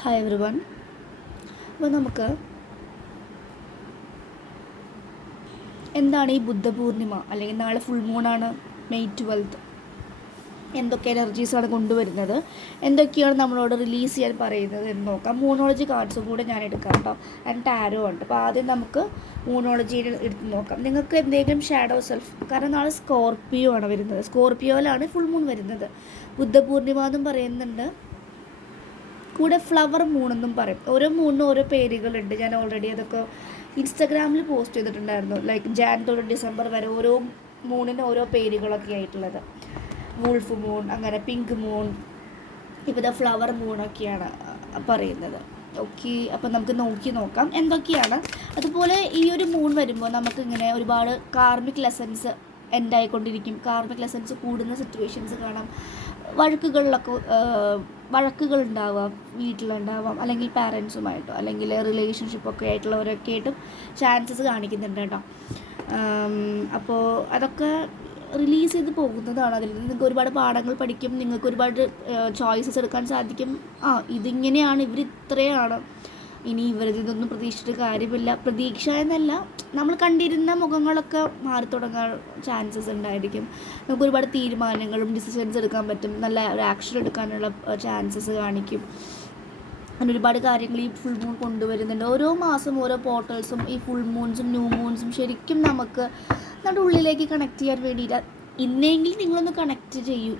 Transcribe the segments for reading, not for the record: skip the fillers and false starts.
Hi every one. അപ്പോൾ നമുക്ക് എന്താണ് ഈ ബുദ്ധപൂർണിമ, അല്ലെങ്കിൽ നാളെ ഫുൾ മൂണാണ്, മെയ് 12. എന്തൊക്കെ എനർജീസാണ് കൊണ്ടുവരുന്നത്, എന്തൊക്കെയാണ് നമ്മളോട് റിലീസ് ചെയ്യാൻ പറയുന്നത് എന്ന് നോക്കാം. മൂണോളജി കാർഡ്സും കൂടെ ഞാൻ എടുക്കാം കേട്ടോ, ആൻഡ് ടാരോ ഉണ്ട്. അപ്പോൾ ആദ്യം നമുക്ക് മൂണോളജി എടുത്ത് നോക്കാം. നിങ്ങൾക്ക് എന്തെങ്കിലും ഷാഡോ സെൽഫ്, കാരണം നാളെ സ്കോർപ്പിയോ ആണ് വരുന്നത്, സ്കോർപ്പിയോയിലാണ് ഫുൾ മൂൺ വരുന്നത്. ബുദ്ധപൂർണിമ എന്നും പറയുന്നുണ്ട്, കൂടെ ഫ്ലവർ മൂണെന്നും പറയും. ഓരോ മൂണിനും ഓരോ പേരുകളുണ്ട്. ഞാൻ ഓൾറെഡി അതൊക്കെ ഇൻസ്റ്റാഗ്രാമിൽ പോസ്റ്റ് ചെയ്തിട്ടുണ്ടായിരുന്നു. ലൈക്ക് ജാൻ തൊട്ട് ഡിസംബർ വരെ ഓരോ മൂണിന് ഓരോ പേരുകളൊക്കെ ആയിട്ടുള്ളത്. വൂൾഫ് മൂൺ, അങ്ങനെ പിങ്ക് മൂൺ, ഇപ്പോൾ ഇതാ ഫ്ലവർ മൂണൊക്കെയാണ് പറയുന്നത്. ഓക്കെ, അപ്പോൾ നമുക്ക് നോക്കാം എന്തൊക്കെയാണ്. അതുപോലെ ഈ ഒരു മൂൺ വരുമ്പോൾ നമുക്കിങ്ങനെ ഒരുപാട് കാർമിക് ലെസൺസ് എൻഡായിക്കൊണ്ടിരിക്കും. കാർമിക് ലെസൺസ് കൂടുന്ന സിറ്റുവേഷൻസ് കാണാം. വഴക്കുകളുണ്ടാവാം, വീട്ടിലുണ്ടാവാം, അല്ലെങ്കിൽ പാരൻസുമായിട്ടോ അല്ലെങ്കിൽ റിലേഷൻഷിപ്പൊക്കെ ആയിട്ടുള്ളവരൊക്കെ ആയിട്ടും ചാൻസസ് കാണിക്കുന്നുണ്ട് കേട്ടോ. അപ്പോൾ അതൊക്കെ റിലീസ് ചെയ്ത് പോകുന്നതാണ്. അതിൽ നിന്ന് നിങ്ങൾക്ക് ഒരുപാട് പാഠങ്ങൾ പഠിക്കും, നിങ്ങൾക്ക് ഒരുപാട് ചോയ്സസ് എടുക്കാൻ സാധിക്കും. ഇതിങ്ങനെയാണ്, ഇവർ ഇത്രയാണ്, ഇനി ഇവരിൽ നിന്നൊന്നും പ്രതീക്ഷിച്ചിട്ട് കാര്യമില്ല. പ്രതീക്ഷ എന്നല്ല, നമ്മൾ കണ്ടിരുന്ന മുഖങ്ങളൊക്കെ മാറി തുടങ്ങാൻ ചാൻസസ് ഉണ്ടായിരിക്കും. നമുക്ക് ഒരുപാട് തീരുമാനങ്ങളും ഡിസിഷൻസ് എടുക്കാൻ പറ്റും, നല്ല ഒരു ആക്ഷൻ എടുക്കാനുള്ള ചാൻസസ് കാണിക്കും. അങ്ങനെ ഒരുപാട് കാര്യങ്ങൾ ഈ ഫുൾ മൂൺ കൊണ്ടുവരുന്നുണ്ട്. ഓരോ മാസം ഓരോ പോർട്ടൽസും ഈ ഫുൾ മൂൺസും ന്യൂ മൂൺസും ശരിക്കും നമുക്ക് നമ്മുടെ ഉള്ളിലേക്ക് കണക്ട് ചെയ്യാൻ വേണ്ടിയിട്ട്. ഇന്നെങ്കിലും നിങ്ങളൊന്ന് കണക്ട് ചെയ്യൂ.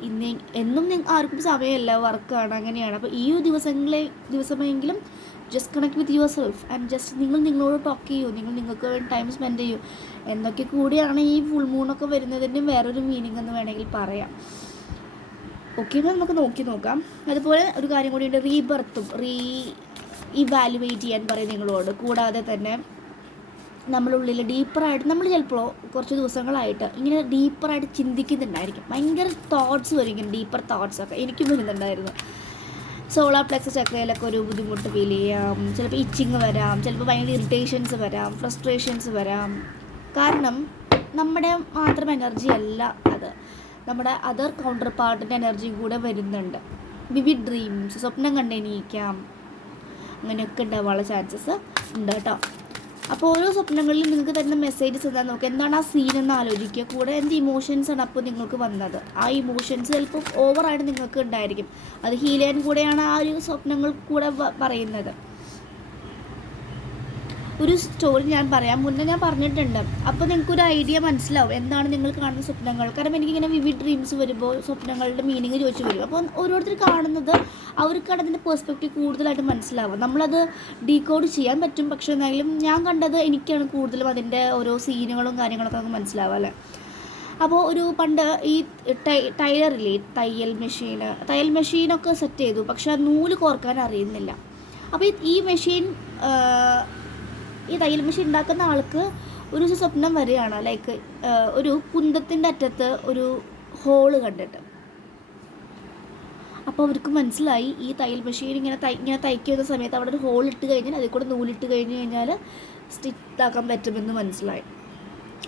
എന്നും ആർക്കും സമയമല്ല, വർക്കാണ്, അങ്ങനെയാണ്. അപ്പോൾ ഈ ദിവസമെങ്കിലും just connect with your self and just നിങ്ങളോട് ടോക്ക് ചെയ്യൂ, നിങ്ങൾക്ക് വേണ്ടി ടൈം സ്പെൻഡ് ചെയ്യൂ. എന്തൊക്കെ കൂടിയാണ് ഈ ഫുൾ മൂണൊക്കെ വരുന്നതിൻ്റെയും വേറൊരു മീനിങ് എന്ന് വേണമെങ്കിൽ പറയാം. ഓക്കെ, നമുക്ക് നോക്കാം. അതുപോലെ ഒരു കാര്യം കൂടിയുണ്ട്, റീബർത്തും ഇവാലുവേറ്റ് ചെയ്യാൻ പറയും നിങ്ങളോട്. കൂടാതെ തന്നെ നമ്മളുള്ളിൽ ഡീപ്പറായിട്ട് നമ്മൾ ചിലപ്പോൾ കുറച്ച് ദിവസങ്ങളായിട്ട് ഇങ്ങനെ ഡീപ്പറായിട്ട് ചിന്തിക്കുന്നുണ്ടായിരിക്കും. ഭയങ്കര തോട്ട്സ് വരും, ഇങ്ങനെ ഡീപ്പർ തോട്ട്സൊക്കെ എനിക്കും വരുന്നുണ്ടായിരുന്നു. സോളാർ പ്ലെക്സ് ചക്രയിലൊക്കെ ഒരു ബുദ്ധിമുട്ട് ഫീൽ ചെയ്യാം, ചിലപ്പോൾ ഇച്ചിങ് വരാം, ചിലപ്പോൾ ഭയങ്കര ഇറിറ്റേഷൻസ് വരാം, ഫ്രസ്ട്രേഷൻസ് വരാം. കാരണം നമ്മുടെ മാത്രം എനർജി അല്ല അത്, നമ്മുടെ അതർ കൗണ്ടർ പാർട്ടിൻ്റെ എനർജിയും കൂടെ വരുന്നുണ്ട്. വിവിഡ് ഡ്രീംസ്, സ്വപ്നം കണ്ടെണീക്കാം, അങ്ങനെയൊക്കെ ഉണ്ടാവാനുള്ള ചാൻസസ് ഉണ്ട് കേട്ടോ. അപ്പോൾ ഓരോ സ്വപ്നങ്ങളിലും നിങ്ങൾക്ക് തരുന്ന മെസ്സേജസ് എന്താണെന്ന് നോക്കുക, എന്താണ് ആ സീനെന്ന് ആലോചിക്കുക. കൂടെ എന്ത് ഇമോഷൻസാണ് അപ്പോൾ നിങ്ങൾക്ക് വന്നത്. ആ ഇമോഷൻസ് ചിലപ്പോൾ ഓവറായിട്ട് നിങ്ങൾക്ക് ഉണ്ടായിരിക്കും. അത് ഹീൽ ചെയ്യാൻ കൂടെയാണ് ആ ഒരു സ്വപ്നങ്ങൾ കൂടെ പറയുന്നത്. ഒരു സ്റ്റോറി ഞാൻ പറയാം, മുന്നേ ഞാൻ പറഞ്ഞിട്ടുണ്ട്. അപ്പോൾ നിങ്ങൾക്കൊരു ഐഡിയ മനസ്സിലാവും എന്താണ് നിങ്ങൾ കാണുന്ന സ്വപ്നങ്ങൾ. കാരണം എനിക്കിങ്ങനെ വിവിഡ് ഡ്രീംസ് വരുമ്പോൾ സ്വപ്നങ്ങളുടെ മീനിങ് ചോദിച്ചു വരും. അപ്പോൾ ഓരോരുത്തർ കാണുന്നത് അവർക്കാണ് അതിൻ്റെ പെർസ്പെക്റ്റീവ് കൂടുതലായിട്ട് മനസ്സിലാവുക. നമ്മളത് ഡീകോഡ് ചെയ്യാൻ പറ്റും, പക്ഷേ എന്നാലും ഞാൻ കണ്ടത് എനിക്കാണ് കൂടുതലും അതിൻ്റെ ഓരോ സീനുകളും കാര്യങ്ങളൊക്കെ നമുക്ക് മനസ്സിലാവുക അല്ലേ. അപ്പോൾ പണ്ട് ഈ ടൈലറില്ലേ, തയ്യൽ മെഷീനൊക്കെ സെറ്റ് ചെയ്തു, പക്ഷെ ആ നൂല് കോർക്കാൻ അറിയുന്നില്ല. അപ്പോൾ ഈ തയ്യൽ മെഷീൻ ഉണ്ടാക്കുന്ന ആൾക്ക് ഒരു സ്വപ്നം വരികയാണ്, ലൈക്ക് ഒരു കുന്തത്തിൻ്റെ അറ്റത്ത് ഒരു ഹോള് കണ്ടിട്ട്. അപ്പോൾ അവർക്ക് മനസ്സിലായി ഈ തയ്യൽ മെഷീൻ ഇങ്ങനെ തയ്ക്കുന്ന സമയത്ത് അവിടെ ഒരു ഹോൾ ഇട്ട് കഴിഞ്ഞാൽ അതിൽ കൂടെ നൂലിട്ട് കഴിഞ്ഞാൽ സ്റ്റിച്ചാക്കാൻ പറ്റുമെന്ന് മനസ്സിലായി.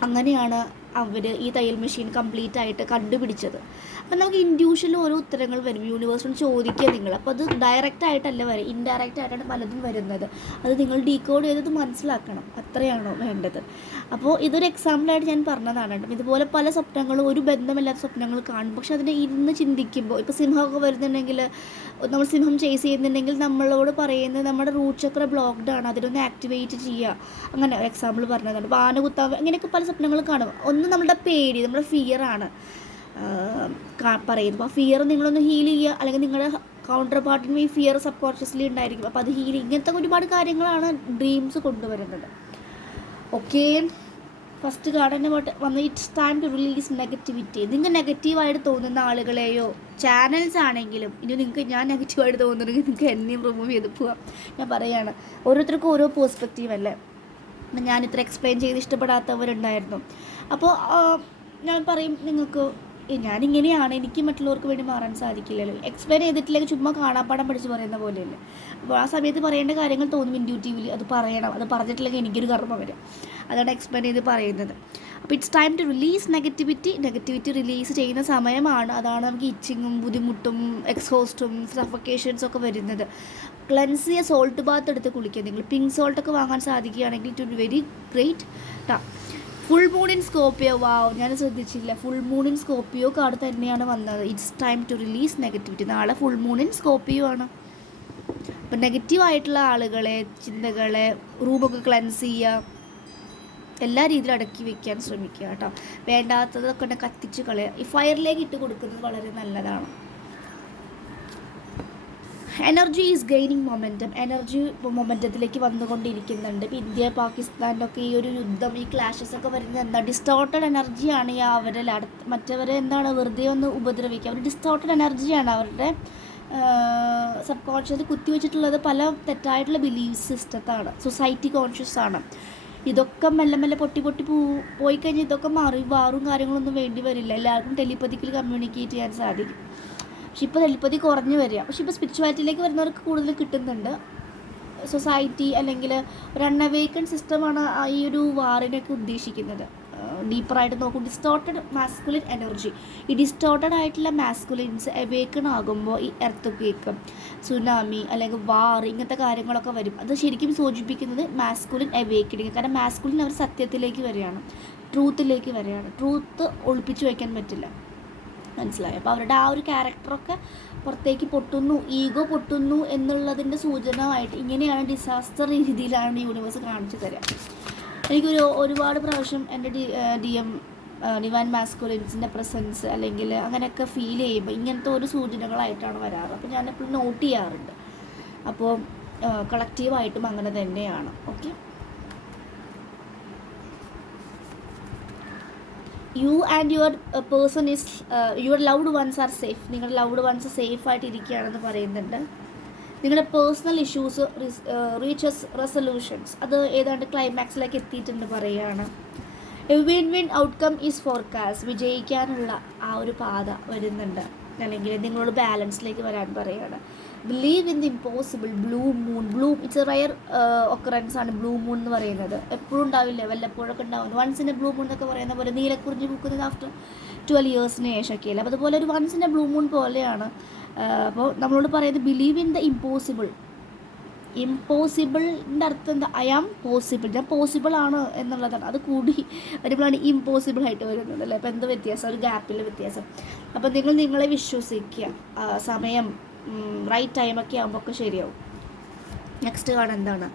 അങ്ങനെയാണ് അവർ ഈ തയ്യൽ മെഷീൻ കംപ്ലീറ്റ് ആയിട്ട് കണ്ടുപിടിച്ചത്. അപ്പം നമുക്ക് ഇൻഡ്യൂഷനിൽ ഓരോ ഉത്തരങ്ങൾ വരും, യൂണിവേഴ്സിനോട് ചോദിക്കുക നിങ്ങൾ. അപ്പോൾ അത് ഡയറക്റ്റ് ആയിട്ടല്ല വരും, ഇൻഡയറക്റ്റ് ആയിട്ടാണ് പലതും വരുന്നത്. അത് നിങ്ങൾ ഡീകോഡ് ചെയ്തത് മനസ്സിലാക്കണം, അത്രയാണോ വേണ്ടത്. അപ്പോൾ ഇതൊരു എക്സാമ്പിളായിട്ട് ഞാൻ പറഞ്ഞതാണ് കേട്ടോ. ഇതുപോലെ പല സ്വപ്നങ്ങളും ഒരു ബന്ധമില്ലാത്ത സ്വപ്നങ്ങൾ കാണും, പക്ഷെ അതിനെ ഇരുന്ന് ചിന്തിക്കുമ്പോൾ, ഇപ്പോൾ സിംഹമൊക്കെ വരുന്നുണ്ടെങ്കിൽ, നമ്മൾ സിംഹം ചേസ് ചെയ്യുന്നുണ്ടെങ്കിൽ നമ്മളോട് പറയുന്നത് നമ്മുടെ റൂട്ട് ചക്ര ബ്ലോക്ക്ഡ് ആണ്, അതിനൊന്ന് ആക്ടിവേറ്റ് ചെയ്യുക. അങ്ങനെ എക്സാമ്പിൾ പറഞ്ഞതാണ്. അപ്പോൾ ആന കുത്താവ്, അങ്ങനെയൊക്കെ പല സ്വപ്നങ്ങൾ കാണും. ഒന്ന് നമ്മുടെ പേടി, നമ്മുടെ ഫിയറാണ് പറയുന്നത്. അപ്പോൾ ആ ഫിയർ നിങ്ങളൊന്ന് ഹീൽ ചെയ്യുക, അല്ലെങ്കിൽ നിങ്ങളുടെ കൗണ്ടർ പാർട്ടിന് ഈ ഫിയർ സബ് കോൺഷ്യസ്ലി ഉണ്ടായിരിക്കും. അപ്പോൾ അത് ഹീൽ, ഇങ്ങനത്തെ ഒരുപാട് കാര്യങ്ങളാണ് ഡ്രീംസ് കൊണ്ടുവരുന്നത്. ഓക്കെ, ഫസ്റ്റ് കാർഡ് തന്നെ വന്ന് it's time to release negativity. നിങ്ങൾ നെഗറ്റീവായിട്ട് തോന്നുന്ന ആളുകളെയോ ചാനൽസ് ആണെങ്കിലും, ഇനി നിങ്ങൾക്ക് ഞാൻ നെഗറ്റീവായിട്ട് തോന്നുന്നുണ്ടെങ്കിൽ നിങ്ങൾക്ക് എന്നെയും റിമൂവ് ചെയ്ത് പോവാം. ഞാൻ പറയുകയാണ്, ഓരോരുത്തർക്കും ഓരോ പേഴ്സ്പെക്റ്റീവ് അല്ലേ. ഞാൻ ഇത്ര എക്സ്പ്ലെയിൻ ചെയ്ത് ഇഷ്ടപ്പെടാത്തവരുണ്ടായിരുന്നു. അപ്പോൾ ഞാൻ പറയും നിങ്ങൾക്ക്, ഞാനിങ്ങനെയാണ്, എനിക്ക് മറ്റുള്ളവർക്ക് വേണ്ടി മാറാൻ സാധിക്കില്ലല്ലോ. എക്സ്പ്ലെയിൻ ചെയ്തിട്ടില്ലെങ്കിൽ ചുമ്മാ കാണാപ്പാടം പഠിച്ച് പറയുന്ന പോലെയല്ലേ. അപ്പോൾ ആ സമയത്ത് പറയേണ്ട കാര്യങ്ങൾ തോന്നും ഇൻറ്റ്യൂട്ടീവ്ലി, അത് പറയണം. അത് പറഞ്ഞിട്ടില്ലെങ്കിൽ എനിക്കൊരു കർമ്മ വരും. അതാണ് എക്സ്പ്ലെയിൻ ചെയ്ത് പറയുന്നത്. അപ്പോൾ it's time to release negativity release ചെയ്യുന്ന സമയമാണ്. അതാണ് നമുക്ക് ഇച്ചിങ്ങും ബുദ്ധിമുട്ടും എക്സോസ്റ്റും സഫക്കേഷൻസും ഒക്കെ വരുന്നത്. ക്ലെൻസ് ചെയ്യുക, സോൾട്ട് ബാത്ത് എടുത്ത് കുളിക്കുക. നിങ്ങൾ പിങ്ക് സോൾട്ടൊക്കെ വാങ്ങാൻ സാധിക്കുകയാണെങ്കിൽ ഇറ്റ് വിൽ വെരി ഗ്രേറ്റ് ട്ടാ. Full moon in Scorpio, wow, ഞാൻ ശ്രദ്ധിച്ചില്ല. Full moon in Scorpio card തന്നെയാണ് വന്നത്. It's time to release negativity. നാളെ ഫുൾ മൂൺ ഇൻ സ്കോപ്പിയോ ആണ്. അപ്പം നെഗറ്റീവായിട്ടുള്ള ആളുകളെ, ചിന്തകളെ, റൂമൊക്കെ ക്ലെൻസ് ചെയ്യുക, എല്ലാ രീതിയിലും അടക്കി വെക്കാൻ ശ്രമിക്കുക കേട്ടോ. വേണ്ടാത്തതൊക്കെ തന്നെ കത്തിച്ച് കളയുക. ഈ ഫയറിലേക്ക് ഇട്ട് കൊടുക്കുന്നത് വളരെ നല്ലതാണ്. Energy is gaining momentum. Energy മൊമെൻറ്റത്തിലേക്ക് വന്നുകൊണ്ടിരിക്കുന്നുണ്ട്. ഇപ്പം ഇന്ത്യ പാകിസ്ഥാനിലൊക്കെ ഈ ഒരു യുദ്ധം, ഈ ക്ലാഷസ് ഒക്കെ വരുന്നത് എന്താ, ഡിസ്റ്റോർട്ടഡ് എനർജിയാണ്. ഈ അവരെ മറ്റവരെ എന്താണ് വെറുതെ ഒന്ന് ഉപദ്രവിക്കുക. അവർ ഡിസ്റ്റോർട്ടഡ് എനർജിയാണ്. അവരുടെ സബ് കോൺഷ്യസിൽ കുത്തിവെച്ചിട്ടുള്ളത് പല തെറ്റായിട്ടുള്ള ബിലീഫ് സിസ്റ്റത്താണ്. സൊസൈറ്റി കോൺഷ്യസ് ആണ്. ഇതൊക്കെ മെല്ലെ മെല്ലെ പൊട്ടി പോയി കഴിഞ്ഞാൽ ഇതൊക്കെ മാറി വാറും കാര്യങ്ങളൊന്നും വേണ്ടി വരില്ല. എല്ലാവർക്കും ടെലിപ്പതിക്കലി കമ്മ്യൂണിക്കേറ്റ് ചെയ്യാൻ സാധിക്കും. പക്ഷെ ഇപ്പോൾ ടെലിപ്പതി കുറഞ്ഞു വരിക. പക്ഷെ ഇപ്പോൾ സ്പിരിച്വാലിറ്റിയിലേക്ക് വരുന്നവർക്ക് കൂടുതൽ കിട്ടുന്നുണ്ട്. സൊസൈറ്റി അല്ലെങ്കിൽ ഒരു അൺഅവേക്കൺ സിസ്റ്റമാണ് ഈ ഒരു വാറിനൊക്കെ ഉദ്ദേശിക്കുന്നത്. ഡീപ്പറായിട്ട് നോക്കും. Distorted masculine energy. ഈ ഡിസ്റ്റോർട്ടഡ് ആയിട്ടുള്ള മാസ്കുലിൻസ് അവേക്കൺ ആകുമ്പോൾ ഈ എർത്ത് ക്വേക്ക്, സുനാമി അല്ലെങ്കിൽ വാർ, ഇങ്ങനത്തെ കാര്യങ്ങളൊക്കെ വരും. അത് ശരിക്കും സൂചിപ്പിക്കുന്നത് മാസ്കുലിൻ അവേക്കണിങ്. കാരണം മാസ്കുലിൻ അവർ സത്യത്തിലേക്ക് വരികയാണ്, ട്രൂത്തിലേക്ക് വരികയാണ്. ട്രൂത്ത് ഒളിപ്പിച്ച് വയ്ക്കാൻ പറ്റില്ല, മനസ്സിലായി. അപ്പോൾ അവരുടെ ആ ഒരു ക്യാരക്ടറൊക്കെ പുറത്തേക്ക് പൊട്ടുന്നു, ഈഗോ പൊട്ടുന്നു എന്നുള്ളതിൻ്റെ സൂചനമായിട്ട് ഇങ്ങനെയാണ് ഡിസാസ്റ്റർ രീതിയിലാണ് യൂണിവേഴ്സ് കാണിച്ചു തരിക. എനിക്കൊരു ഒരുപാട് പ്രാവശ്യം എൻ്റെ ഡിവൈൻ മാസ്കുലിൻസിൻ്റെ പ്രസൻസ് അല്ലെങ്കിൽ അങ്ങനെയൊക്കെ ഫീൽ ചെയ്യുമ്പോൾ ഇങ്ങനത്തെ ഒരു സൂചനകളായിട്ടാണ് വരാറ്. അപ്പോൾ ഞാനെപ്പോഴും നോട്ട് ചെയ്യാറുണ്ട്. അപ്പോൾ കളക്റ്റീവായിട്ടും അങ്ങനെ തന്നെയാണ്. Okay, you and your person is your loved ones are safe. നിങ്ങളുടെ ലവ്ഡ് വൺസ് സേഫായിട്ട് ഇരിക്കുകയാണെന്ന് പറയുന്നുണ്ട്. നിങ്ങളുടെ പേഴ്സണൽ ഇഷ്യൂസ് റീച്ചസ് റെസൊല്യൂഷൻസ്, അത് ഏതാണ്ട് ക്ലൈമാക്സിലേക്ക് എത്തിയിട്ടുണ്ട് പറയുകയാണ്. A win win outcome is forecast. വിജയിക്കാനുള്ള ആ ഒരു പാത വരുന്നുണ്ട്. അല്ലെങ്കിൽ നിങ്ങളോട് ബാലൻസിലേക്ക് വരാൻ പറയുകയാണ്. Believe in the impossible. Blue moon. It's a rare occurrence ആണ് ബ്ലൂ മൂൺ എന്ന് പറയുന്നത്. എപ്പോഴും ഉണ്ടാവില്ല, വല്ലപ്പോഴൊക്കെ ഉണ്ടാവും. Once in a blue moon എന്നൊക്കെ പറയുന്ന പോലെ നീലക്കുറിഞ്ഞ് പൂക്കുന്നത് ആഫ്റ്റർ 12 ഇയേഴ്സിന് ശേഷമൊക്കെയല്ല. അപ്പോൾ അതുപോലെ ഒരു once in a blue moon പോലെയാണ്. അപ്പോൾ നമ്മളോട് പറയുന്നത് ബിലീവ് ഇൻ ദ ഇമ്പോസിബിൾ. ഇമ്പോസിബിളിൻ്റെ അർത്ഥം എന്താ? I am possible. ഞാൻ പോസിബിൾ ആണ് എന്നുള്ളതാണ്. അത് കൂടി വരുമ്പോഴാണ് ഇമ്പോസിബിൾ ആയിട്ട് വരുന്നത് അല്ലേ. അപ്പോൾ എന്ത് വ്യത്യാസം? ഒരു ഗ്യാപ്പിൽ വ്യത്യാസം. അപ്പോൾ നിങ്ങൾ നിങ്ങളെ വിശ്വസിക്കുക. സമയം റൈറ്റ് ടൈമൊക്കെ ആകുമ്പോൾ ഒക്കെ ശരിയാവും. നെക്സ്റ്റ് കാണാൻ എന്താണ്?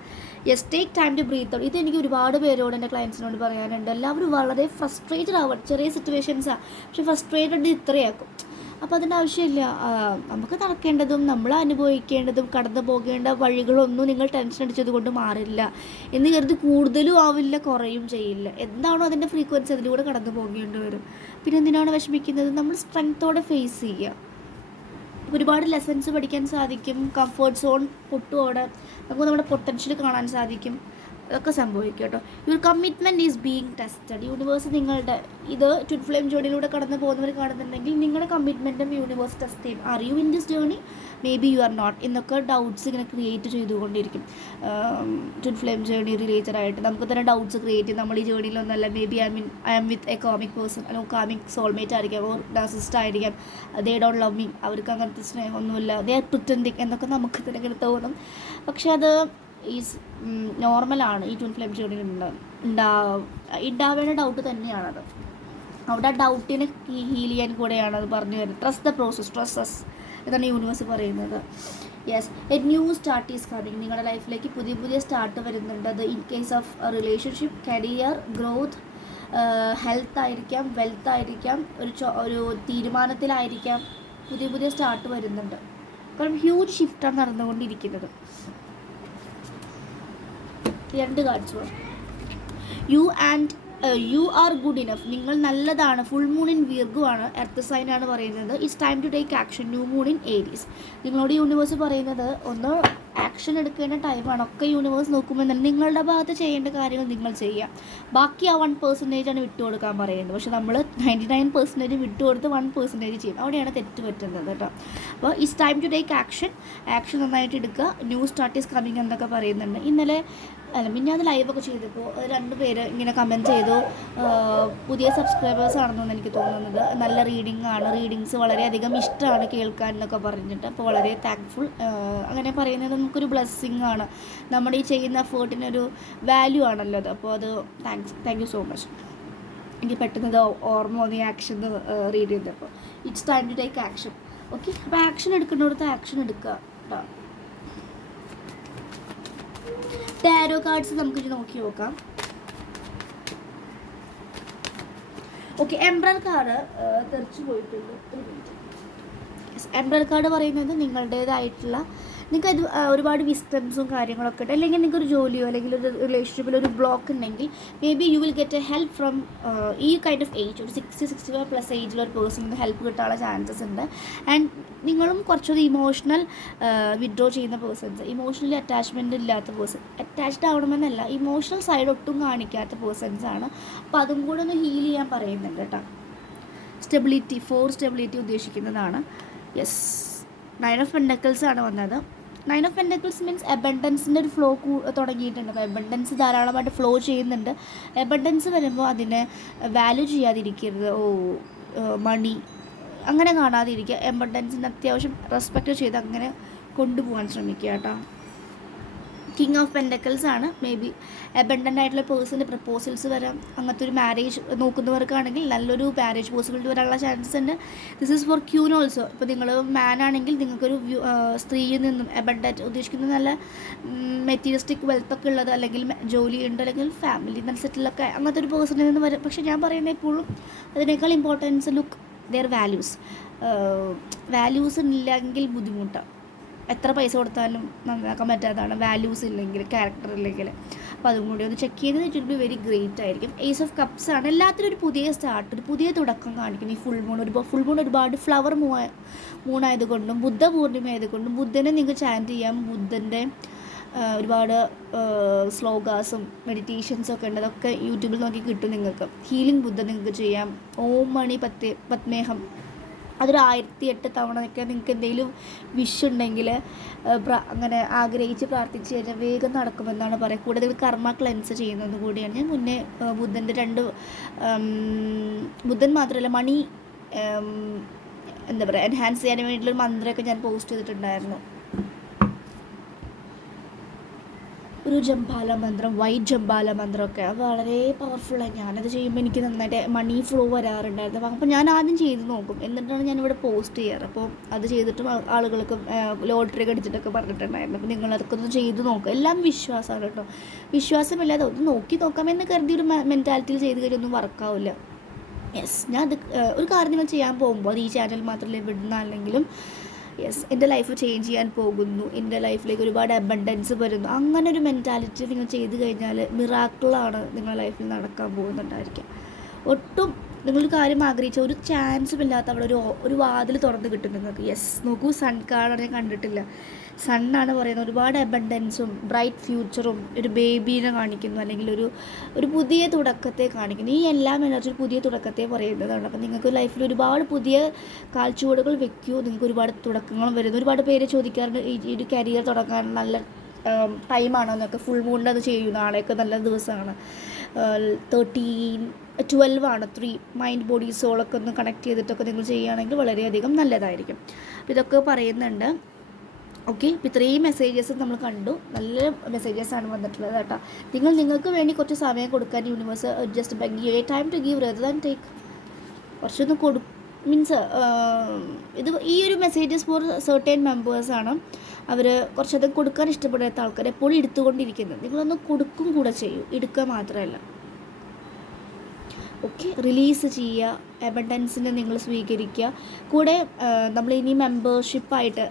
Yes, take time to breathe out. ഇത് എനിക്ക് ഒരുപാട് പേരോട് എൻ്റെ ക്ലയൻസിനോട് പറയാനുണ്ട്. എല്ലാവരും വളരെ ഫ്രസ്ട്രേറ്റഡ് ആവും. ചെറിയ സിറ്റുവേഷൻസാണ്, പക്ഷെ ഫ്രസ്ട്രേറ്റഡ് ഇത്രയാക്കും. അപ്പോൾ അതിൻ്റെ ആവശ്യമില്ല. നമുക്ക് നടക്കേണ്ടതും നമ്മൾ അനുഭവിക്കേണ്ടതും കടന്നു പോകേണ്ട വഴികളൊന്നും നിങ്ങൾ ടെൻഷൻ അടിച്ചത് കൊണ്ട് മാറില്ല എന്ന് കരുതി കൂടുതലും ആവില്ല, കുറയും ചെയ്യില്ല. എന്താണോ അതിൻ്റെ ഫ്രീക്വൻസി അതിലൂടെ കടന്നു പോകേണ്ടി വരും. പിന്നെ എന്തിനാണ് വിഷമിക്കുന്നത്? നമ്മൾ സ്ട്രെങ്ത്തോടെ ഫേസ് ചെയ്യുക. ഒരുപാട് ലെസൺസ് പഠിക്കാൻ സാധിക്കും. കംഫർട്ട് സോൺ പൊട്ടുവോടെ നമുക്ക് നമ്മുടെ പൊട്ടൻഷ്യൽ കാണാൻ സാധിക്കും. അതൊക്കെ സംഭവിക്കും കേട്ടോ. Your commitment is being tested. Universe നിങ്ങളുടെ ഇത് ട്വിൻ ഫ്ലെയിം ജേർണിയിലൂടെ കടന്നു പോകുന്നവർ കാണുന്നുണ്ടെങ്കിൽ നിങ്ങളുടെ കമ്മിറ്റ്മെൻറ്റും യൂണിവേഴ്സ് ടെസ്റ്റ് ചെയ്യും. Are you in this journey? Maybe you are not എന്നൊക്കെ ഡൗട്ട്സ് ഇങ്ങനെ ക്രിയേറ്റ് ചെയ്തുകൊണ്ടിരിക്കും. ട്വിൻ ഫ്ലെയിം ജേർണി റിലേറ്റഡ് ആയിട്ട് നമുക്ക് തന്നെ ഡൗട്ട്സ് ക്രിയേറ്റ് ചെയ്യും. നമ്മൾ ഈ ജേർണിയിലൊന്നല്ല, maybe I am with a karmic person, അല്ലെങ്കിൽ കാമിക് സോൾമേറ്റ് ആയിരിക്കാം, ഓർ നാർസിസിസ്റ്റ് ആയിരിക്കാം. ദേ ഡോണ്ട് ലവ് മീ, അവർക്ക് അങ്ങനത്തെ സ്നേഹമൊന്നുമില്ല, ദേ ആർ പ്രിറ്റൻഡിങ് എന്നൊക്കെ നമുക്ക് തന്നെ ഇങ്ങനെ തോന്നും. പക്ഷെ അത് ഈസ് നോർമലാണ്. ഈ ട്വിൻ ഫ്ലെയിം ജേർണിയിൽ ഉണ്ടാവേണ്ട ഡൗട്ട് തന്നെയാണത്. അവിടെ ആ ഡൗട്ടിനെ ഹീൽ ചെയ്യാൻ കൂടെയാണ് അത് പറഞ്ഞു തരുന്നത്. ട്രസ്റ്റ് ദ പ്രോസസ്, ട്രസ്റ്റ് എന്നാണ് യൂണിവേഴ്സ് പറയുന്നത്. Yes, A new start is coming. നിങ്ങളുടെ ലൈഫിലേക്ക് പുതിയ സ്റ്റാർട്ട് വരുന്നുണ്ട്. അത് in case of relationship, career, growth, health ആയിരിക്കാം, വെൽത്ത് ആയിരിക്കാം, ഒരു തീരുമാനത്തിലായിരിക്കാം. പുതിയ സ്റ്റാർട്ട് വരുന്നുണ്ട്. കാരണം ഹ്യൂജ് ഷിഫ്റ്റാണ് നടന്നുകൊണ്ടിരിക്കുന്നത്. 2 cards. You are good enough. നിങ്ങൾ നല്ലതാണ്. ഫുൾ മൂൺ ഇൻ വീർഗു ആണ്, എർത്ത് സൈൻ ആണ് പറയുന്നത്. It's time to take action. New moon in Aries. നിങ്ങളോട് യൂണിവേഴ്സ് പറയുന്നത് ഒന്ന് ആക്ഷൻ എടുക്കേണ്ട ടൈമാണ്. ഒക്കെ യൂണിവേഴ്സ് നോക്കുമ്പോൾ തന്നെ നിങ്ങളുടെ ഭാഗത്ത് ചെയ്യേണ്ട കാര്യങ്ങൾ നിങ്ങൾ ചെയ്യുക. ബാക്കി ആ 1% ആണ് വിട്ടുകൊടുക്കാൻ പറയുന്നത്. പക്ഷെ നമ്മൾ 99% വിട്ടുകൊടുത്ത് 1% ചെയ്യും. അവിടെയാണ് തെറ്റ് പറ്റുന്നത് കേട്ടോ. അപ്പോൾ it's time to take action നന്നായിട്ട് എടുക്കുക. ന്യൂ സ്റ്റാർട്ട് ഈസ് കമ്മിങ് എന്നൊക്കെ പറയുന്നുണ്ട്. പിന്നെ അത് ലൈവൊക്കെ ചെയ്തപ്പോൾ 2 പേര് ഇങ്ങനെ കമൻറ്റ് ചെയ്തു, പുതിയ സബ്സ്ക്രൈബേഴ്സ് ആണെന്നാണ് എനിക്ക് തോന്നുന്നത്. നല്ല റീഡിങ്സ് വളരെയധികം ഇഷ്ടമാണ് കേൾക്കാൻ എന്നൊക്കെ പറഞ്ഞിട്ട്. അപ്പോൾ വളരെ താങ്ക്ഫുൾ. അങ്ങനെ പറയുന്നത് നമുക്കൊരു ബ്ലെസ്സിങ് ആണ്, നമ്മുടെ ഈ ചെയ്യുന്ന എഫേർട്ടിനൊരു വാല്യൂ ആണല്ലോ അത്. അപ്പോൾ അത് താങ്ക് യു സോ മച്ച്. എനിക്ക് പെട്ടെന്ന് ഇത് ഓർമ്മ വന്നു ഈ ആക്ഷൻ റീഡ് ചെയ്തപ്പോൾ. It's time to take action. Okay, അപ്പോൾ ആക്ഷൻ എടുക്കേണ്ടടുത്ത് ആക്ഷൻ എടുക്കുക കേട്ടോ. ടാരോ കാർഡ്സ് നമുക്കിത് നോക്കി നോക്കാം. ഓക്കെ, എംബ്രർ കാർഡ് തെറിച്ചു പോയിട്ടുണ്ട്. എംബ്രർ കാർഡ് പറയുന്നത് നിങ്ങളുടേതായിട്ടുള്ള നിങ്ങൾക്ക് അത് ഒരുപാട് വിസ്റ്റംസും കാര്യങ്ങളൊക്കെ ഉണ്ട്, അല്ലെങ്കിൽ നിങ്ങൾക്കൊരു ജോലിയോ അല്ലെങ്കിൽ ഒരു റിലേഷൻഷിപ്പിൽ ഒരു ബ്ലോക്ക് ഉണ്ടെങ്കിൽ may be you will get A help from ഈ കൈൻഡ് ഓഫ് ഏജ്. ഒരു 60-65+ ഏജിലൊരു പേഴ്സണിന് ഹെൽപ്പ് കിട്ടാനുള്ള ചാൻസസ് ഉണ്ട്. ആൻഡ് നിങ്ങളും കുറച്ചൊരു ഇമോഷണൽ വിഡ്രോ ചെയ്യുന്ന പേഴ്സൺസ്, ഇമോഷണലി അറ്റാച്ച്മെൻറ്റ് ഇല്ലാത്ത പേഴ്സൺ, അറ്റാച്ച്ഡ് ആവണമെന്നല്ല, ഇമോഷണൽ സൈഡ് ഒട്ടും കാണിക്കാത്ത പേഴ്സൺസാണ്. അപ്പോൾ അതും കൂടെ ഒന്ന് ഹീൽ ചെയ്യാൻ പറയുന്നുണ്ട് കേട്ടോ. സ്റ്റെബിലിറ്റി, സ്റ്റെബിലിറ്റി ഉദ്ദേശിക്കുന്നതാണ്. യെസ്, 9 ഓഫ് പെൻഡക്കിൾസ് ആണ് വന്നത്. 9 ഓഫ് പെൻഡക്കിൾസ് മീൻസ് അബണ്ടൻസിൻ്റെ ഒരു ഫ്ലോ തുടങ്ങിയിട്ടുണ്ട്. അപ്പോൾ അബണ്ടൻസ് ധാരാളമായിട്ട് ഫ്ലോ ചെയ്യുന്നുണ്ട്. അബണ്ടൻസ് വരുമ്പോൾ അതിനെ വാല്യൂ ചെയ്യാതിരിക്കരുത്. മണി അങ്ങനെ കാണാതിരിക്കുക. അബണ്ടൻസിന് അത്യാവശ്യം റെസ്പെക്റ്റ് ചെയ്ത് അങ്ങനെ കൊണ്ടുപോകാൻ ശ്രമിക്കുക കേട്ടോ. കിങ് ഓഫ് പെൻഡക്കിൾസ് ആണ്. മേ ബി അബണ്ടൻ്റ് ആയിട്ടുള്ള പേഴ്സൻ്റെ പ്രപ്പോസൽസ് വരാം. അങ്ങനത്തെ ഒരു മാരേജ് നോക്കുന്നവർക്കാണെങ്കിൽ നല്ലൊരു മാരേജ് പോസിബിലിറ്റി വരാനുള്ള ചാൻസസ് ഉണ്ട്. This is for queen also. ഇപ്പോൾ നിങ്ങൾ മാൻ ആണെങ്കിൽ നിങ്ങൾക്കൊരു സ്ത്രീയിൽ നിന്നും അബണ്ടൻ്റ് ഉദ്ദേശിക്കുന്നത് നല്ല മെറ്റീരിയലിസ്റ്റിക് വെൽത്തൊക്കെ ഉള്ളത്, അല്ലെങ്കിൽ ജോലി ഉണ്ട്, അല്ലെങ്കിൽ ഫാമിലി നല്ല സെറ്റിലൊക്കെ അങ്ങനത്തെ ഒരു പേഴ്സണിൽ നിന്ന് വരും. പക്ഷേ ഞാൻ പറയുന്നത് എപ്പോഴും അതിനേക്കാൾ ഇമ്പോർട്ടൻസ് ലുക്ക് ദെയർ വാല്യൂസ് ഇല്ലെങ്കിൽ ബുദ്ധിമുട്ടാണ്. എത്ര പൈസ കൊടുത്താലും നന്നാക്കാൻ പറ്റാത്തതാണ് വാല്യൂസ് ഇല്ലെങ്കിൽ, ക്യാരക്ടർ ഇല്ലെങ്കിൽ. അപ്പോൾ അതും കൂടി ഒന്ന് ചെക്ക് ചെയ്ത് it will be very great ആയിരിക്കും. ഏസ് ഓഫ് കപ്സ് ആണ്. എല്ലാത്തിനും ഒരു പുതിയ സ്റ്റാർട്ട്, ഒരു പുതിയ തുടക്കം കാണിക്കും. ഈ ഫുൾ മൂൺ ഒരുപാട് ഫ്ലവർ മൂണായതുകൊണ്ടും ബുദ്ധ പൂർണ്ണിമ ആയതുകൊണ്ടും ബുദ്ധനെ നിങ്ങൾക്ക് ചാൻറ്റ് ചെയ്യാം. ബുദ്ധൻ്റെ ഒരുപാട് ശ്ലോകാസും മെഡിറ്റേഷൻസും ഒക്കെ ഉണ്ട്. അതൊക്കെ യൂട്യൂബിൽ നോക്കി കിട്ടും നിങ്ങൾക്ക്. ഹീലിംഗ് ബുദ്ധ നിങ്ങൾക്ക് ചെയ്യാം. ഓം മണി പത്മേഹം അതൊരു 1008 തവണയൊക്കെ നിങ്ങൾക്ക് എന്തെങ്കിലും വിഷ് ഉണ്ടെങ്കിൽ അങ്ങനെ ആഗ്രഹിച്ച് പ്രാർത്ഥിച്ച് കഴിഞ്ഞാൽ വേഗം നടക്കുമെന്നാണ് പറയുക. കൂടുതൽ കർമ്മ ക്ലെൻസ് ചെയ്യുന്നത് കൂടിയാണ്. ഞാൻ മുന്നേ ബുദ്ധൻ മാത്രമല്ല മണി എന്താ പറയുക എൻഹാൻസ് ചെയ്യാൻ വേണ്ടിയിട്ടുള്ളൊരു മന്ത്രമൊക്കെ ഞാൻ പോസ്റ്റ് ചെയ്തിട്ടുണ്ടായിരുന്നു. ഒരു ജംബാല മന്ത്രം, വൈറ്റ് ജംബാല മന്ത്രമൊക്കെ അത് വളരെ പവർഫുള്ളാണ്. ഞാനത് ചെയ്യുമ്പോൾ എനിക്ക് നന്നായിട്ട് മണി ഫ്ലോ വരാറുണ്ടായിരുന്നു. അപ്പോൾ ഞാൻ ആദ്യം ചെയ്ത് നോക്കും, എന്നിട്ടാണ് ഞാനിവിടെ പോസ്റ്റ് ചെയ്യാറ്. അപ്പോൾ അത് ചെയ്തിട്ടും ആളുകൾക്ക് ലോട്ടറി അടിച്ചിട്ടൊക്കെ പറഞ്ഞിട്ടുണ്ടായിരുന്നു. അപ്പോൾ നിങ്ങളതൊക്കെ ഒന്ന് ചെയ്ത് നോക്കുക. എല്ലാം വിശ്വാസമാണ് കേട്ടോ. വിശ്വാസമില്ലാതെ ഒന്ന് നോക്കാമെന്ന് കരുതി ഒരു മെൻറ്റാലിറ്റിയിൽ ചെയ്ത് കഴിഞ്ഞൊന്നും വർക്കാവില്ല. യെസ്, ഞാൻ അത് ഒരു കാര്യം നിങ്ങൾ ചെയ്യാൻ പോകുമ്പോൾ അത് ഈ ചാനൽ മാത്രമല്ല വിടുന്നാണെങ്കിലും എൻ്റെ ലൈഫ് ചേഞ്ച് ചെയ്യാൻ പോകുന്നു, എൻ്റെ ലൈഫിലേക്ക് ഒരുപാട് അബണ്ടൻസ് വരുന്നു, അങ്ങനെ ഒരു മെൻറ്റാലിറ്റി നിങ്ങൾ ചെയ്ത് കഴിഞ്ഞാൽ മിറാക്കിളാണ് നിങ്ങളുടെ ലൈഫിൽ നടക്കാൻ പോകുന്നുണ്ടായിരിക്കുക. ഒട്ടും നിങ്ങളൊരു കാര്യം ആഗ്രഹിച്ച ഒരു ചാൻസും ഇല്ലാത്ത അവിടെ ഒരു വാതിൽ തുറന്ന് കിട്ടും നിങ്ങൾക്ക്. യെസ്, നോക്കൂ, സൺ കാർഡാണ് ഞാൻ കണ്ടിട്ടില്ല. സണ്ണാണ് പറയുന്നത്. ഒരുപാട് അബണ്ടൻസും ബ്രൈറ്റ് ഫ്യൂച്ചറും ഒരു ബേബീനെ കാണിക്കുന്നു, അല്ലെങ്കിൽ ഒരു പുതിയ തുടക്കത്തെ കാണിക്കുന്നു. ഈ എല്ലാം എനർജി ഒരു പുതിയ തുടക്കത്തെ പറയുന്നതാണ്. അപ്പം നിങ്ങൾക്ക് ലൈഫിൽ ഒരുപാട് പുതിയ കാൽച്ചുവടുകൾ വെക്കൂ. നിങ്ങൾക്ക് ഒരുപാട് തുടക്കങ്ങളും വരുന്നു. ഒരുപാട് പേര് ചോദിക്കാറുണ്ട് ഈ ഒരു കരിയർ തുടങ്ങാൻ നല്ല ടൈമാണോ എന്നൊക്കെ. ഫുൾ മൂണിൻ്റെ അത് ചെയ്യൂ, നാളെയൊക്കെ നല്ല ദിവസമാണ്. 12 ആണ് 3 മൈൻഡ് ബോഡി സോളൊക്കെ ഒന്ന് കണക്ട് ചെയ്തിട്ടൊക്കെ നിങ്ങൾ ചെയ്യുകയാണെങ്കിൽ വളരെയധികം നല്ലതായിരിക്കും. അപ്പോൾ ഇതൊക്കെ പറയുന്നുണ്ട്. ഓക്കെ, അപ്പോൾ ഇത്രയും മെസ്സേജസ് നമ്മൾ കണ്ടു. നല്ല മെസ്സേജസാണ് വന്നിട്ടുള്ളത് കേട്ടോ. നിങ്ങൾക്ക് വേണ്ടി കുറച്ച് സമയം കൊടുക്കാൻ universe just beg you time to give rather than take. കുറച്ചൊന്ന് മീൻസ് ഇത് ഈ ഒരു മെസ്സേജസ് ഫോർ സെർട്ടൈൻ മെമ്പേഴ്സാണ്. അവർ കുറച്ചധികം കൊടുക്കാൻ ഇഷ്ടപ്പെടാത്ത ആൾക്കാർ എപ്പോഴും എടുത്തുകൊണ്ടിരിക്കുന്നത്. നിങ്ങളൊന്ന് കൊടുക്കും കൂടെ ചെയ്യൂ, എടുക്കുക മാത്രമല്ല. ഓക്കെ, റിലീസ് ചെയ്യുക, അബണ്ടൻസിനെ നിങ്ങൾ സ്വീകരിക്കുക. കൂടെ നമ്മളിനി മെമ്പേഴ്ഷിപ്പായിട്ട്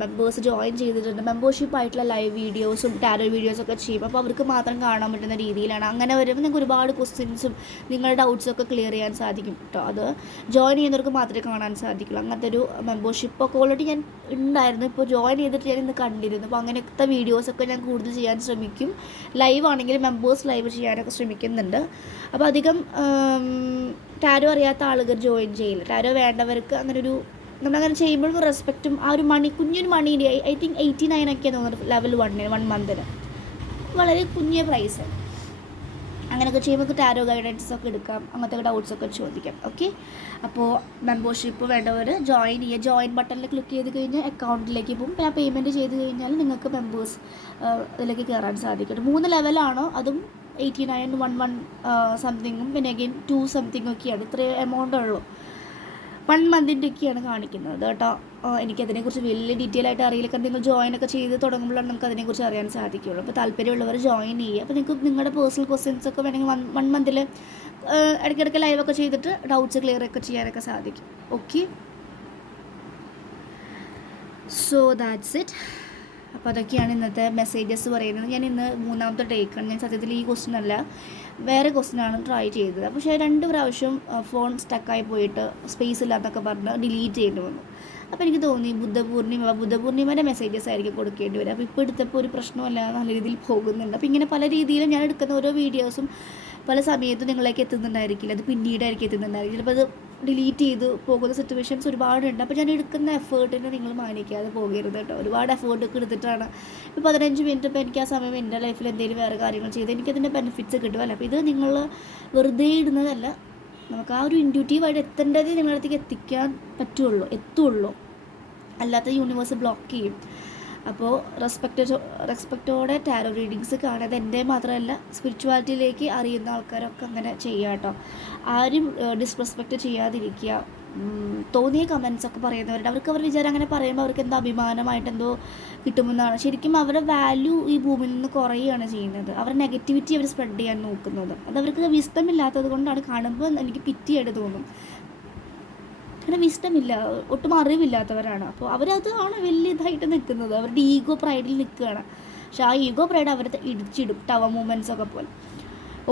മെമ്പേഴ്സ് ജോയിൻ ചെയ്തിട്ടുണ്ട്. മെമ്പേഴ്ഷിപ്പായിട്ടുള്ള ലൈവ് വീഡിയോസും ടാരോ വീഡിയോസൊക്കെ ചെയ്യും. അപ്പോൾ അവർക്ക് മാത്രം കാണാൻ പറ്റുന്ന രീതിയിലാണ്. അങ്ങനെ വരുമ്പോൾ നിങ്ങൾക്ക് ഒരുപാട് ക്വസ്റ്റ്യൻസും നിങ്ങളുടെ ഡൗട്ട്സൊക്കെ ക്ലിയർ ചെയ്യാൻ സാധിക്കും കേട്ടോ. അത് ജോയിൻ ചെയ്യുന്നവർക്ക് മാത്രമേ കാണാൻ സാധിക്കുള്ളൂ. അങ്ങനത്തെ ഒരു മെമ്പർഷിപ്പൊക്കെ ഓൾറെഡി ഞാൻ ഉണ്ടായിരുന്നു. ഇപ്പോൾ ജോയിൻ ചെയ്തിട്ട് ഞാൻ ഇന്ന് കണ്ടിരുന്നു. അപ്പോൾ അങ്ങനത്തെ വീഡിയോസൊക്കെ ഞാൻ കൂടുതൽ ചെയ്യാൻ ശ്രമിക്കും. ലൈവ് ആണെങ്കിൽ മെമ്പേഴ്സ് ലൈവ് ചെയ്യാനൊക്കെ ശ്രമിക്കുന്നുണ്ട്. അപ്പോൾ അധികം ടാരോ അറിയാത്ത ആളുകൾ ജോയിൻ ചെയ്യില്ല. ടാരോ വേണ്ടവർക്ക് നമ്മളങ്ങനെ ചെയ്യുമ്പോഴും റെസ്പെക്റ്റും ആ ഒരു കുഞ്ഞൊരു മണീൻ്റെ ഐ തിങ്ക് 89 ഒക്കെ തോന്നുന്നത് ലെവൽ 1 മന്തിന്. വളരെ കുഞ്ഞ പ്രൈസ്. അങ്ങനെയൊക്കെ ചെയ്യുമ്പോൾ ടാരോ ഗൈഡൻസസ് ഒക്കെ എടുക്കാം, അങ്ങനത്തെ ഡൗട്ട്സൊക്കെ ചോദിക്കാം. ഓക്കെ, അപ്പോൾ മെമ്പർഷിപ്പ് വേണ്ടവർ ജോയിൻ ചെയ്യുക. ജോയിൻ ബട്ടണിൽ ക്ലിക്ക് ചെയ്ത് കഴിഞ്ഞാൽ അക്കൗണ്ടിലേക്ക് പോകും. പിന്നെ പേയ്മെൻറ്റ് ചെയ്ത് കഴിഞ്ഞാൽ നിങ്ങൾക്ക് മെമ്പേഴ്സ് ഇതിലേക്ക് കയറാൻ സാധിക്കും. 3 ലെവലാണോ, അതും 89, 11 സംതിങ്ങും പിന്നെ അഗെയിൻ 2 സംതിങ് ഒക്കെയാണ്. ഇത്രയും എമൗണ്ട് ഉള്ളൂ. 1 മന്തിൻ്റെയൊക്കെയാണ് കാണിക്കുന്നത് കേട്ടോ. എനിക്കതിനെക്കുറിച്ച് വലിയ ഡീറ്റെയിൽ ആയിട്ട് അറിയില്ല. കാരണം നിങ്ങൾ ജോയിനൊക്കെ ചെയ്ത് തുടങ്ങുമ്പോഴാണ് നമുക്ക് അതിനെക്കുറിച്ച് അറിയാൻ സാധിക്കുള്ളൂ. അപ്പോൾ താല്പര്യമുള്ളവർ ജോയിൻ ചെയ്യുക. അപ്പോൾ നിങ്ങൾക്ക് നിങ്ങളുടെ പേഴ്സണൽ ക്വസ്റ്റ്യൻസ് ഒക്കെ വേണമെങ്കിൽ 1 മന്തിൽ ഇടയ്ക്കിടയ്ക്ക് ലൈവൊക്കെ ചെയ്തിട്ട് ഡൗട്ട്സ് ക്ലിയർ ഒക്കെ ചെയ്യാനൊക്കെ സാധിക്കും. Okay, so that's it. അപ്പോൾ അതൊക്കെയാണ് ഇന്നത്തെ മെസ്സേജസ് പറയുന്നത്. ഞാൻ ഇന്ന് 3ാമത്തെ ടേക്കാണ്. ഞാൻ സത്യത്തിൽ ഈ ക്വസ്റ്റ്യൻ അല്ല, വേറെ ക്വസ്റ്റ്യനാണ് ട്രൈ ചെയ്തത്. പക്ഷേ 2 പ്രാവശ്യം ഫോൺ സ്റ്റക്കായി പോയിട്ട് സ്പേസ് ഇല്ലാന്നൊക്കെ പറഞ്ഞ് ഡിലീറ്റ് ചെയ്യേണ്ടി വന്നു. അപ്പോൾ എനിക്ക് തോന്നി ബുദ്ധപൂർണിമയുടെ മെസ്സേജസ് ആയിരിക്കും കൊടുക്കേണ്ടി വരും. അപ്പോൾ ഇപ്പോൾ എടുത്തപ്പോൾ ഒരു പ്രശ്നമല്ല, നല്ല രീതിയിൽ പോകുന്നുണ്ട്. അപ്പോൾ ഇങ്ങനെ പല രീതിയിലും ഞാൻ എടുക്കുന്ന ഓരോ വീഡിയോസും പല സമയത്തും നിങ്ങളിലേക്ക് എത്തുന്നുണ്ടായിരിക്കില്ല, അത് പിന്നീടായിരിക്കും എത്തുന്നുണ്ടായിരിക്കില്ല. അപ്പോൾ അത് ഡിലീറ്റ് ചെയ്ത് പോകുന്ന സിറ്റുവേഷൻസ് ഒരുപാടുണ്ട്. അപ്പോൾ ഞാൻ എടുക്കുന്ന എഫേർട്ടിനെ നിങ്ങൾ മാനിക്കാതെ പോകരുത് കേട്ടോ. ഒരുപാട് എഫേർട്ടൊക്കെ എടുത്തിട്ടാണ് ഇപ്പോൾ 15 മിനിറ്റ് ഇപ്പോൾ എനിക്ക് ആ സമയം എൻ്റെ ലൈഫിൽ എന്തെങ്കിലും വേറെ കാര്യങ്ങൾ ചെയ്ത് എനിക്കതിൻ്റെ ബെനിഫിറ്റ്സ് കിട്ടുമല്ലോ. അപ്പോൾ ഇത് നിങ്ങൾ വെറുതെ ഇടുന്നതല്ല, നമുക്ക് ആ ഒരു ഇൻറ്റ്യൂട്ടീവായിട്ട് എത്തേണ്ടത് നിങ്ങളുടെ അടുത്തേക്ക് എത്തുള്ളൂ. അല്ലാത്ത യൂണിവേഴ്സ് ബ്ലോക്ക് ചെയ്യും. അപ്പോൾ റെസ്പെക്റ്റോടെ ടാരോ റീഡിങ്സ് കാണാതെ എൻ്റെ മാത്രമല്ല സ്പിരിച്വാലിറ്റിയിലേക്ക് അറിയുന്ന ആൾക്കാരൊക്കെ അങ്ങനെ ചെയ്യുക കേട്ടോ. ആരും ഡിസ്റെസ്പെക്റ്റ് ചെയ്യാതിരിക്കുക. തോന്നിയ കമൻസൊക്കെ പറയുന്നവരുണ്ട്. അവർ വിചാരം അങ്ങനെ പറയുമ്പോൾ അവർക്ക് എന്തോ അഭിമാനമായിട്ടെന്തോ കിട്ടുമെന്നാണ്. ശരിക്കും അവരുടെ വാല്യൂ ഈ ഭൂമിയിൽ നിന്ന് കുറയുകയാണ് ചെയ്യുന്നത്. അവരുടെ നെഗറ്റിവിറ്റി അവർ സ്പ്രെഡ് ചെയ്യാൻ നോക്കുന്നത്. അത് അവർക്ക് വിസ്ഡമില്ലാത്തത് കൊണ്ടാണ്. കാണുമ്പോൾ എനിക്ക് പിറ്റിയായിട്ട് തോന്നും. അങ്ങനെ വിസ്ഡമില്ല, ഒട്ടും അറിവില്ലാത്തവരാണ്. അപ്പോൾ അവരതാണ് വലിയ ഇതായിട്ട് നിൽക്കുന്നത്. അവരുടെ ഈഗോ പ്രൈഡിൽ നിൽക്കുകയാണ്. പക്ഷേ ആ ഈഗോ പ്രൈഡ് അവരെ ഇടിച്ചിടും, ടവർ മൂവ്മെൻറ്റ്സൊക്കെ പോലെ.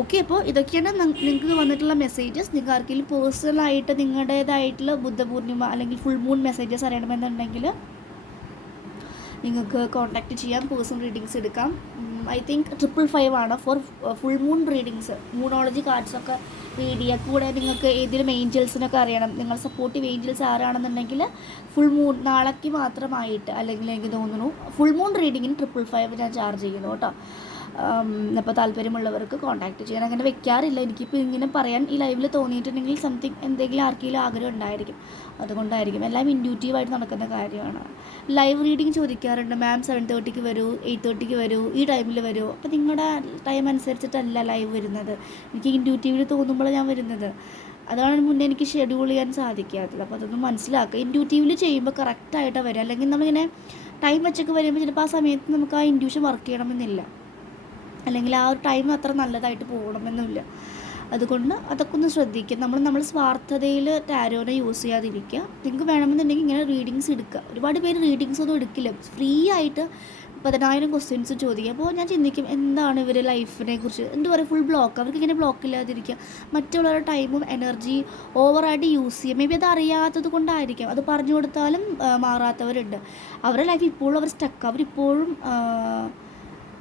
ഓക്കെ, അപ്പോൾ ഇതൊക്കെയാണ് നിങ്ങൾക്ക് വന്നിട്ടുള്ള മെസ്സേജസ്. നിങ്ങൾക്ക് ആർക്കെങ്കിലും പേഴ്സണലായിട്ട് നിങ്ങളുടേതായിട്ടുള്ള ബുദ്ധപൂർണിമ അല്ലെങ്കിൽ ഫുൾ മൂൺ മെസ്സേജസ് അറിയണമെന്നുണ്ടെങ്കിൽ നിങ്ങൾക്ക് കോൺടാക്റ്റ് ചെയ്യാം, പേഴ്സണൽ റീഡിങ്സ് എടുക്കാം. ഐ തിങ്ക് 555 ആണ് for full moon readings. Moonology കാർഡ്സൊക്കെ റീഡ് ചെയ്യുക. കൂടെ നിങ്ങൾക്ക് ഏതെങ്കിലും ഏഞ്ചൽസിനൊക്കെ അറിയണം, നിങ്ങൾ സപ്പോർട്ടീവ് ഏഞ്ചൽസ് ആരാണെന്നുണ്ടെങ്കിൽ ഫുൾ മൂൺ നാളേക്ക് മാത്രമായിട്ട്, അല്ലെങ്കിൽ എനിക്ക് തോന്നുന്നു ഫുൾ മൂൺ റീഡിങ്ങിന് 555 ഞാൻ ചാർജ് ചെയ്യുന്നു കേട്ടോ. അപ്പോൾ താല്പര്യമുള്ളവർക്ക് കോൺടാക്റ്റ് ചെയ്യാൻ. അങ്ങനെ വെക്കാറില്ല. എനിക്കിപ്പോൾ ഇങ്ങനെ പറയാൻ ഈ ലൈവിൽ തോന്നിയിട്ടുണ്ടെങ്കിൽ എന്തെങ്കിലും ആർക്കെങ്കിലും ആഗ്രഹം ഉണ്ടായിരിക്കും, അതുകൊണ്ടായിരിക്കും. എല്ലാം ഇൻറ്റ്യൂട്ടീവായിട്ട് നടക്കുന്ന കാര്യമാണ്. ലൈവ് റീഡിങ് ചോദിക്കാറുണ്ട്, മാം 7:30 വരൂ, 8:30 വരൂ, ഈ ടൈമിൽ വരൂ. അപ്പോൾ നിങ്ങളുടെ ടൈം അനുസരിച്ചിട്ടല്ല ലൈവ് വരുന്നത്. എനിക്ക് ഇൻറ്റ്യൂട്ടീവിൽ തോന്നുമ്പോൾ ഞാൻ വരുന്നത്. അതാണ് മുന്നേ എനിക്ക് ഷെഡ്യൂൾ ചെയ്യാൻ സാധിക്കാത്തത്. അപ്പോൾ അതൊന്നും മനസ്സിലാക്കുക. ഇൻറ്റ്യൂട്ടീവിൽ ചെയ്യുമ്പോൾ കറക്റ്റായിട്ടാണ് വരിക. അല്ലെങ്കിൽ നമ്മളിങ്ങനെ ടൈം വെച്ചൊക്കെ വരുമ്പോൾ ചിലപ്പോൾ ആ സമയത്ത് നമുക്ക് ആ ഇൻറ്റ്യൂഷൻ വർക്ക് ചെയ്യണമെന്നില്ല, അല്ലെങ്കിൽ ആ ഒരു ടൈം അത്ര നല്ലതായിട്ട് പോകണമെന്നില്ല. അതുകൊണ്ട് അതൊക്കെ ഒന്ന് ശ്രദ്ധിക്കുക. നമ്മൾ സ്വാർത്ഥതയിൽ ടാരോനെ യൂസ് ചെയ്യാതിരിക്കുക. നിങ്ങൾക്ക് വേണമെന്നുണ്ടെങ്കിൽ ഇങ്ങനെ റീഡിങ്സ് എടുക്കുക. ഒരുപാട് പേര് റീഡിങ്സ് ഒന്നും എടുക്കില്ല, ഫ്രീ ആയിട്ട് 10,000 ക്വസ്റ്റ്യൻസ് ചോദിക്കുക. അപ്പോൾ ഞാൻ ചിന്തിക്കും, എന്താണ് ഇവർ ലൈഫിനെ കുറിച്ച് എന്താ പറയുക, ഫുൾ ബ്ലോക്ക്. അവർക്ക് ഇങ്ങനെ ബ്ലോക്ക് ഇല്ലാതിരിക്കുക. മറ്റുള്ളവരുടെ ടൈമും എനർജി ഓവറായിട്ട് യൂസ് ചെയ്യുക. മേ ബി അത് അറിയാത്തത് കൊണ്ടായിരിക്കാം. അത് പറഞ്ഞു കൊടുത്താലും മാറാത്തവരുണ്ട്. അവരുടെ ലൈഫ് ഇപ്പോഴും അവർ സ്റ്റക്ക്, അവരിപ്പോഴും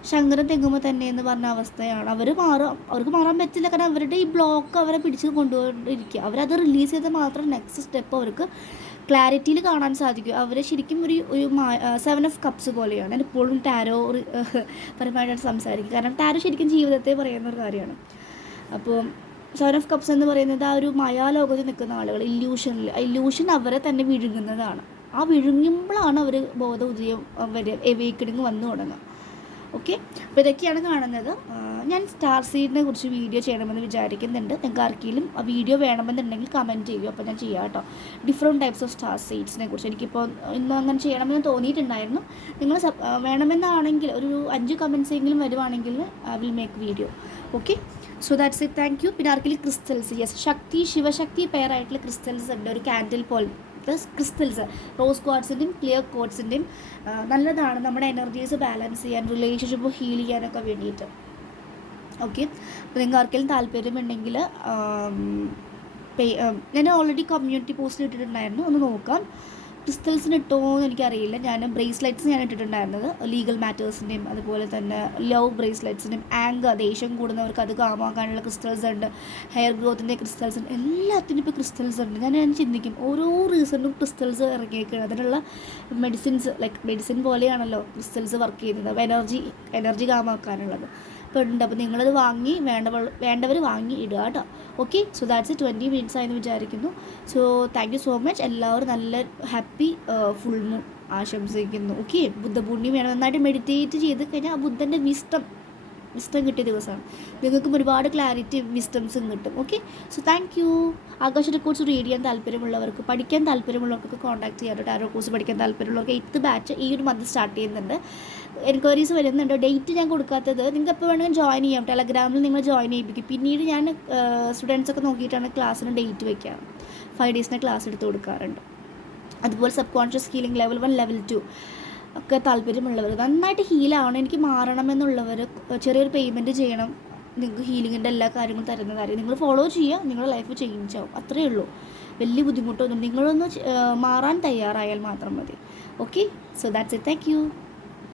ശങ്കരൻ തെങ്ങുമ്പോൾ തന്നെ എന്ന് പറഞ്ഞ അവസ്ഥയാണ്. അവർക്ക് മാറാൻ പറ്റില്ല. കാരണം അവരുടെ ഈ ബ്ലോക്ക് അവരെ പിടിച്ച് കൊണ്ടുപോയിരിക്കുക. അവരത് റിലീസ് ചെയ്താൽ മാത്രം നെക്സ്റ്റ് സ്റ്റെപ്പ് അവർക്ക് ക്ലാരിറ്റിയിൽ കാണാൻ സാധിക്കും. അവരെ ശരിക്കും ഒരു 7 of Cups പോലെയാണ്. ഞാൻ ഇപ്പോഴും ടാരോ പരമായിട്ടാണ് സംസാരിക്കുക. കാരണം ടാരോ ശരിക്കും ജീവിതത്തെ പറയുന്ന ഒരു കാര്യമാണ്. അപ്പോൾ 7 of Cups എന്ന് പറയുന്നത് ആ ഒരു മായാലോകത്തിൽ നിൽക്കുന്ന ആളുകൾ, ഇല്യൂഷൻ അവരെ തന്നെ വിഴുങ്ങുന്നതാണ്. ആ വിഴുങ്ങുമ്പോഴാണ് അവർ ബോധോദയം എവേക്കണിങ് വന്നു തുടങ്ങുക. ഓക്കെ, അപ്പോൾ ഇതൊക്കെയാണ് കാണുന്നത്. ഞാൻ സ്റ്റാർ സീഡിനെ കുറിച്ച് വീഡിയോ ചെയ്യണമെന്ന് വിചാരിക്കുന്നുണ്ട്. നിങ്ങൾക്ക് ആർക്കെങ്കിലും ആ വീഡിയോ വേണമെന്നുണ്ടെങ്കിൽ കമൻറ്റ് ചെയ്യും. അപ്പോൾ ഞാൻ ചെയ്യാം കേട്ടോ. ഡിഫറെൻറ്റ് ടൈപ്സ് ഓഫ് സ്റ്റാർ സീഡ്സിനെ കുറിച്ച് എനിക്കിപ്പോൾ ഇന്ന് അങ്ങനെ ചെയ്യണമെന്ന് തോന്നിയിട്ടുണ്ടായിരുന്നു. നിങ്ങൾ വേണമെന്നാണെങ്കിൽ ഒരു 5 കമൻറ്റ്സ് എങ്കിലും വരുവാണെങ്കിൽ I will make video. Okay, so that's it. Thank you. പിന്നെ ആർക്കെങ്കിലും ക്രിസ്റ്റൽസ്, യെസ്, ശിവശക്തി പെയറായിട്ടുള്ള ക്രിസ്റ്റൽസ് ഉണ്ട്. ഒരു കാൻഡിൽ പോലെ ക്രിസ്റ്റൽസ്, റോസ് ക്വാർട്സിൻ്റെയും ക്ലിയർ ക്വാർട്സിൻ്റെയും നല്ലതാണ് നമ്മുടെ എനർജീസ് ബാലൻസ് ചെയ്യാൻ, റിലേഷൻഷിപ്പ് ഹീൽ ചെയ്യാനൊക്കെ വേണ്ടിയിട്ട്. ഓക്കെ, അപ്പോൾ നിങ്ങൾക്ക് ആർക്കെങ്കിലും താല്പര്യമുണ്ടെങ്കിൽ ഞാൻ ഓൾറെഡി കമ്മ്യൂണിറ്റി പോസ്റ്റിൽ ഇട്ടിട്ടുണ്ടായിരുന്നു, ഒന്ന് നോക്കാം. ക്രിസ്റ്റൽസിന് ഇട്ടോന്ന് എനിക്കറിയില്ല. ഞാൻ ബ്രേസ്ലെറ്റ്സ് ഞാൻ ഇട്ടിട്ടുണ്ടായിരുന്നത് ലീഗൽ മാറ്റേഴ്സിൻ്റെയും അതുപോലെ തന്നെ ലവ് ബ്രേസ്ലെറ്റ്സിൻ്റെയും ദേഷ്യം കൂടുന്നവർക്ക് അത് കാമാക്കാനുള്ള ക്രിസ്റ്റൽസ് ഉണ്ട്, ഹെയർ ഗ്രോത്തിൻ്റെ ക്രിസ്റ്റൽസ് ഉണ്ട്, എല്ലാത്തിനും ഇപ്പോൾ ക്രിസ്റ്റൽസ് ഉണ്ട്. ഞാൻ ചിന്തിക്കും ഓരോ റീസണിനും ക്രിസ്റ്റൽസ് ഇറങ്ങിയേക്കാണ്. അതിനുള്ള മെഡിസിൻസ് മെഡിസിൻ പോലെയാണല്ലോ ക്രിസ്റ്റൽസ് വർക്ക് ചെയ്യുന്നത്. എനർജി കാമാക്കാനുള്ളത്. ഇപ്പോൾ ഉണ്ട്. അപ്പോൾ നിങ്ങളത് വാങ്ങി വേണ്ടവർ വാങ്ങി ഇടുക കേട്ടോ. ഓക്കെ, സോ ദാറ്റ്സ് 20 മിനിറ്റ്സ് ആയെന്ന് വിചാരിക്കുന്നു. So thank you so much. എല്ലാവരും നല്ല ഹാപ്പി ഫുൾ മൂൺ ആശംസിക്കുന്നു. ഓക്കെ, ബുദ്ധപൂർണിമയാണ്. നന്നായിട്ട് മെഡിറ്റേറ്റ് ചെയ്ത് കഴിഞ്ഞാൽ ആ ബുദ്ധൻ്റെ വിസ്റ്റം കിട്ടിയ ദിവസമാണ്. നിങ്ങൾക്കും ഒരുപാട് ക്ലാരിറ്റി വിസ്റ്റംസും കിട്ടും. Okay, so thank you. ആകാശ റെക്കോർഡ്സ് റീഡ് ചെയ്യാൻ താല്പര്യമുള്ളവർക്ക്, പഠിക്കാൻ താല്പര്യമുള്ളവർക്കൊക്കെ കോൺടാക്ട് ചെയ്യാം. ടാരോ കോഴ്സ് പഠിക്കാൻ താല്പര്യമുള്ളവർക്ക് 8th ബാച്ച് ഈ ഒരു മന്ത് സ്റ്റാർട്ട് ചെയ്യുന്നുണ്ട്. എൻക്വയറീസ് വരുന്നുണ്ട്. ഡേറ്റ് ഞാൻ കൊടുക്കാത്തത്, നിങ്ങൾക്ക് എപ്പോൾ വേണമെങ്കിലും ജോയിൻ ചെയ്യാം. ടെലഗ്രാമിൽ നിങ്ങൾ ജോയിൻ ചെയ്യിപ്പിക്കും. പിന്നീട് ഞാൻ സ്റ്റുഡൻസൊക്കെ നോക്കിയിട്ടാണ് ക്ലാസ്സിന് ഡേറ്റ് വയ്ക്കാറ്. 5 ഡേയ്സിന് ക്ലാസ് എടുത്ത് കൊടുക്കാറുണ്ട്. അതുപോലെ sub conscious healing level 1 level 2 ഒക്കെ താല്പര്യമുള്ളവർ, നന്നായിട്ട് ഹീലാവണം, എനിക്ക് മാറണമെന്നുള്ളവർ ചെറിയൊരു പേയ്മെൻറ്റ് ചെയ്യണം. നിങ്ങൾക്ക് ഹീലിങ്ങിൻ്റെ എല്ലാ കാര്യങ്ങളും തരുന്നതായിരിക്കും. നിങ്ങൾ ഫോളോ ചെയ്യുക, നിങ്ങളുടെ ലൈഫ് ചേഞ്ച് ആവും. അത്രയേ ഉള്ളൂ. വലിയ ബുദ്ധിമുട്ടൊന്നും, നിങ്ങളൊന്ന് മാറാൻ തയ്യാറായാൽ മാത്രം മതി. Okay, so that's it. Thank you.